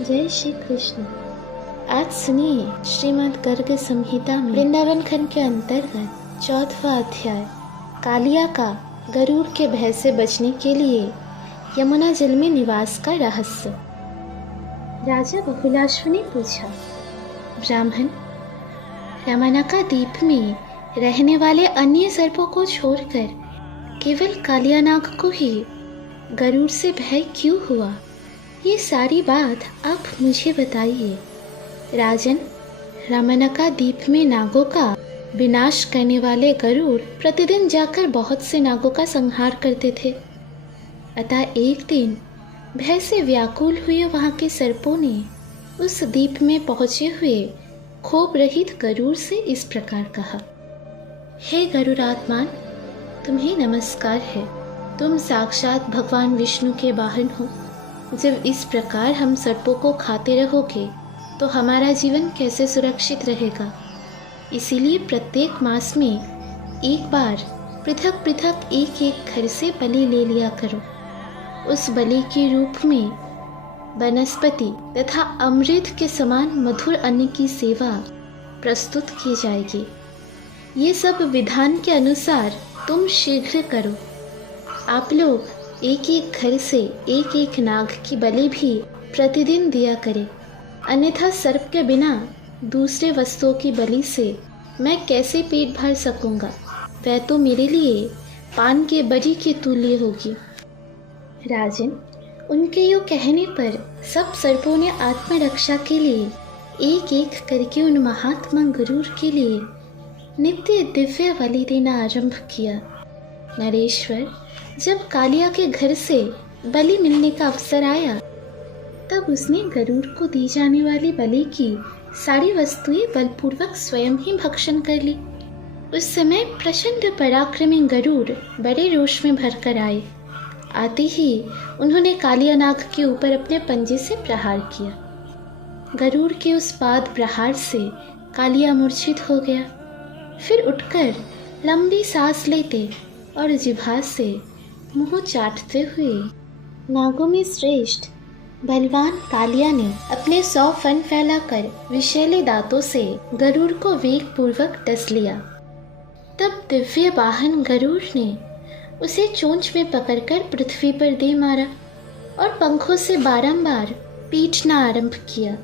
जय श्री कृष्ण। आज सुनिए श्रीमद् गर्ग संहिता में वृंदावन खंड के अंतर्गत 14वां अध्याय कालिया का गरुड़ के भय से बचने के लिए यमुना जल में निवास का रहस्य। राजा बहुलाश्व ने पूछा, ब्राह्मण, रमनका द्वीप में रहने वाले अन्य सर्पों को छोड़कर केवल कालियानाग को ही गरुड़ से भय क्यों हुआ? ये सारी बात आप मुझे बताइए। राजन, रमनका द्वीप में नागों का विनाश करने वाले गरुड़ प्रतिदिन जाकर बहुत से नागों का संहार करते थे। अतः एक दिन भय से व्याकुल हुए वहां के सर्पों ने उस द्वीप में पहुंचे हुए क्षोभ रहित गरुड़ से इस प्रकार कहा, हे गरुड़ात्मान, तुम्हें नमस्कार है। तुम साक्षात भगवान विष्णु के वाहन हो। जब इस प्रकार हम सर्पों को खाते रहोगे तो हमारा जीवन कैसे सुरक्षित रहेगा? इसीलिए प्रत्येक मास में एक बार पृथक पृथक एक एक घर से बलि ले लिया करो। उस बलि के रूप में वनस्पति तथा अमृत के समान मधुर अन्न की सेवा प्रस्तुत की जाएगी। ये सब विधान के अनुसार तुम शीघ्र करो। आप लोग एक एक घर से एक एक नाग की बलि भी प्रतिदिन दिया करें, अन्यथा सर्प के बिना दूसरे वस्तुओं की बलि से मैं कैसे पेट भर सकूंगा? वह तो मेरे लिए पान के बरी के तुल्य होगी। राजन, उनके यूँ कहने पर सब सर्पों ने आत्मरक्षा के लिए एक एक करके उन महात्मा गरुड़ के लिए नित्य दिव्य बलि देना आरंभ किया। नरेश्वर, जब कालिया के घर से बलि मिलने का अवसर आया तब उसने गरुड़ को दी जाने वाली बलि की सारी वस्तुएं बलपूर्वक स्वयं ही भक्षण कर ली। उस समय प्रचंड पराक्रमी गरुड़ बड़े रोष में भरकर आए। आते ही उन्होंने कालियानाग के ऊपर अपने पंजे से प्रहार किया। गरुड़ के उस पाद प्रहार से कालिया मूर्छित हो गया। फिर उठकर लंबी सांस लेते और जिह्वा से मुंह चाटते हुए नागों में श्रेष्ठ बलवान कालिया ने अपने 100 फन फैलाकर विषैले दांतों से गरुड़ को वेग पूर्वक डस लिया। तब दिव्य वाहन गरुड़ ने उसे चोंच में पकड़कर पृथ्वी पर दे मारा और पंखों से बारंबार पीटना आरंभ किया।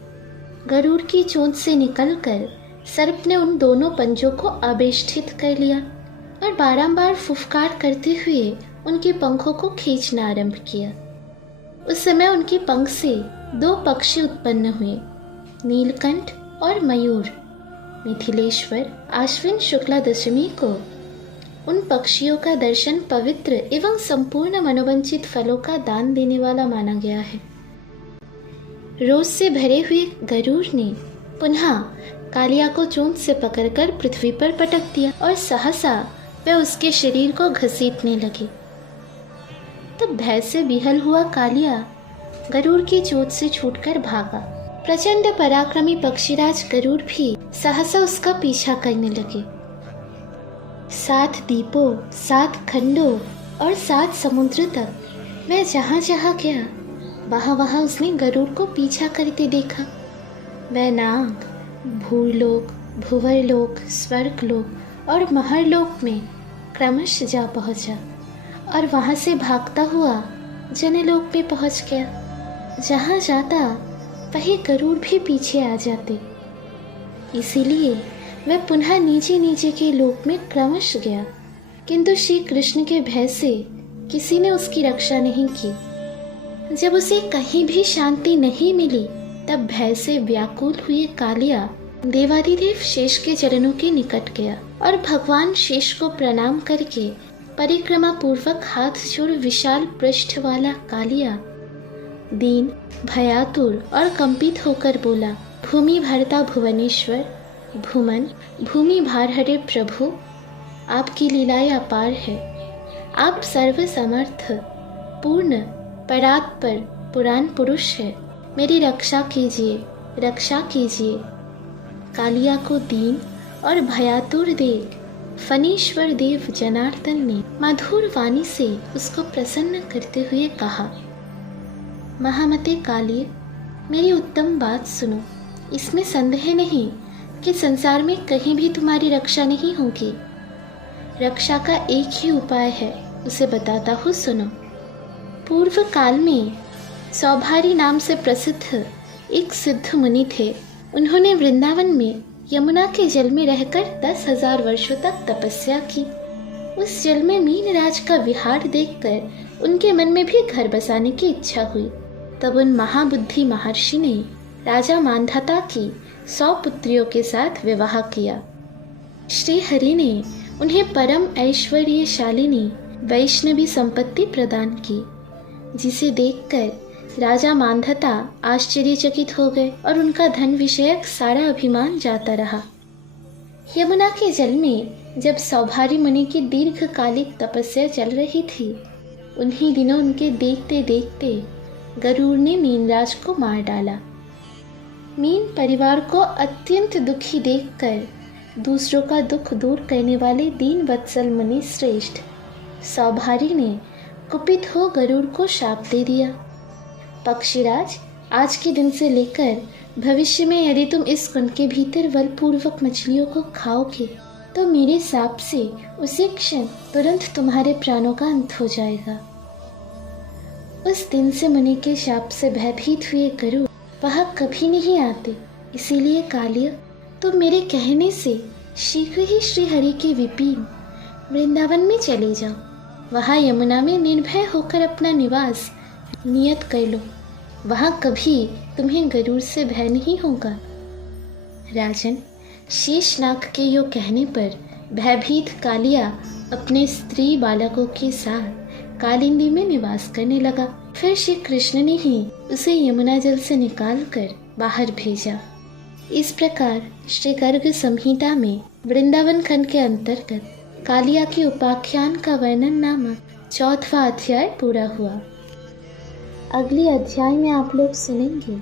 गरुड़ की चोंच से निकलकर सर्प ने उन दोनों पंजों को आवेष्टित कर लिया और बारंबार फुफकार करते हुए उनके पंखों को खींचना आरंभ किया। उस समय उनके पंख से 2 पक्षी उत्पन्न हुए, नीलकंठ और मयूर। मिथिलेश्वर आश्विन शुक्ला दशमी को उन पक्षियों का दर्शन पवित्र एवं संपूर्ण मनोवंचित फलों का दान देने वाला माना गया है। रोष से भरे हुए गरुड़ ने पुनः कालिया को चोंच से पकड़कर पृथ्वी पर पटक दिया और सहसा वह उसके शरीर को घसीटने लगी। तब भय से विहल हुआ कालिया गरुड़ की चोट से छूटकर भागा। प्रचंड पराक्रमी पक्षीराज गरुड़ भी सहसा उसका पीछा करने लगे। 7 द्वीपों, 7 खंडों और 7 समुद्र तक वह जहाँ जहाँ गया वहाँ वहाँ उसने गरुड़ को पीछा करते देखा। वह नाग भूलोक, भुवरलोक, स्वर्गलोक और महरलोक में क्रमश जा पहुँचा और वहाँ से भागता हुआ जनलोक में पहुँच गया। जहाँ जाता वही गरुड़ भी पीछे आ जाते। इसीलिए वह पुनः नीचे नीचे के लोक में क्रमश गया, किंतु श्री कृष्ण के भय से किसी ने उसकी रक्षा नहीं की। जब उसे कहीं भी शांति नहीं मिली तब भय से व्याकुल हुए कालिया देवाधिदेव शेष के चरणों के निकट गया और भगवान शेष को प्रणाम करके परिक्रमा पूर्वक हाथ जोड़ विशाल पृष्ठ वाला कालिया दीन, भयातुर और कंपित होकर बोला, भूमि भरता भुवनेश्वर, भूमन भूमि भार हरे प्रभु, आपकी लीलाएं अपार है। आप सर्व समर्थ पूर्ण परात्पर पुराण पुरुष है। मेरी रक्षा कीजिए, रक्षा कीजिए। कालिया को दीन और भयातुर देख फणीश्वर देव जनार्दन ने मधुर वाणी से उसको प्रसन्न करते हुए कहा, महामते कालिय, मेरी उत्तम बात सुनो। इसमें संदेह नहीं कि संसार में कहीं भी तुम्हारी रक्षा नहीं होगी। रक्षा का एक ही उपाय है, उसे बताता हूँ, सुनो। पूर्व काल में सौभारी नाम से प्रसिद्ध एक सिद्ध मुनि थे। उन्होंने वृंदावन में यमुना के जल में रहकर 10,000 वर्षों तक तपस्या की। उस जल में मीनराज का विहार देखकर उनके मन में भी घर बसाने की इच्छा हुई। तब उन महाबुद्धि महर्षि ने राजा मांधाता की 100 पुत्रियों के साथ विवाह किया। श्री हरि ने उन्हें परम ऐश्वर्यशालिनी वैष्णवी संपत्ति प्रदान की, जिसे देखकर राजा मांधाता आश्चर्यचकित हो गए और उनका धन विषयक सारा अभिमान जाता रहा। यमुना के जल में जब सौभारी मुनि की दीर्घकालिक तपस्या चल रही थी, उन्हीं दिनों उनके देखते देखते गरुड़ ने मीनराज को मार डाला। मीन परिवार को अत्यंत दुखी देखकर दूसरों का दुख दूर करने वाले दीन वत्सल मुनि श्रेष्ठ सौभारी ने कुपित हो गरुड़ को शाप दे दिया। पक्षीराज, आज के दिन से लेकर भविष्य में यदि तुम इस कुंड के भीतर बलपूर्वक मछलियों को खाओगे तो मेरे शाप से उसी क्षण तुरंत तुम्हारे प्राणों का अंत हो जाएगा। उस दिन से मुनि के शाप से भयभीत हुए गरुड़ वहां कभी नहीं आते। इसीलिए कालिया, तुम मेरे कहने से शीघ्र ही श्री हरि के विपिन वृंदावन में चले जाओ। वहां यमुना में निर्भय होकर अपना निवास नियत कर लो। वहां कभी तुम्हें गरुड़ से भय नहीं होगा। राजन, शेषनाग के यो कहने पर भयभीत कालिया अपने स्त्री बालकों के साथ कालिंदी में निवास करने लगा। फिर श्री कृष्ण ने ही उसे यमुना जल से निकालकर बाहर भेजा। इस प्रकार श्री गर्ग संहिता में वृंदावन खंड के अंतर्गत कालिया के उपाख्यान का वर्णन नामक 4वां अध्याय पूरा हुआ। अगले अध्याय में आप लोग सुनेंगे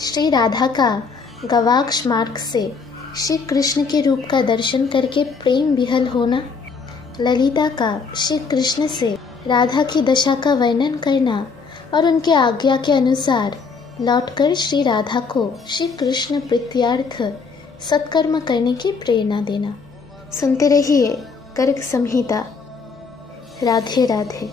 श्री राधा का गवाक्ष मार्ग से श्री कृष्ण के रूप का दर्शन करके प्रेम विहल होना, ललिता का श्री कृष्ण से राधा की दशा का वर्णन करना और उनके आज्ञा के अनुसार लौटकर श्री राधा को श्री कृष्ण प्रीत्यार्थ सत्कर्म करने की प्रेरणा देना। सुनते रहिए गर्ग संहिता। राधे राधे।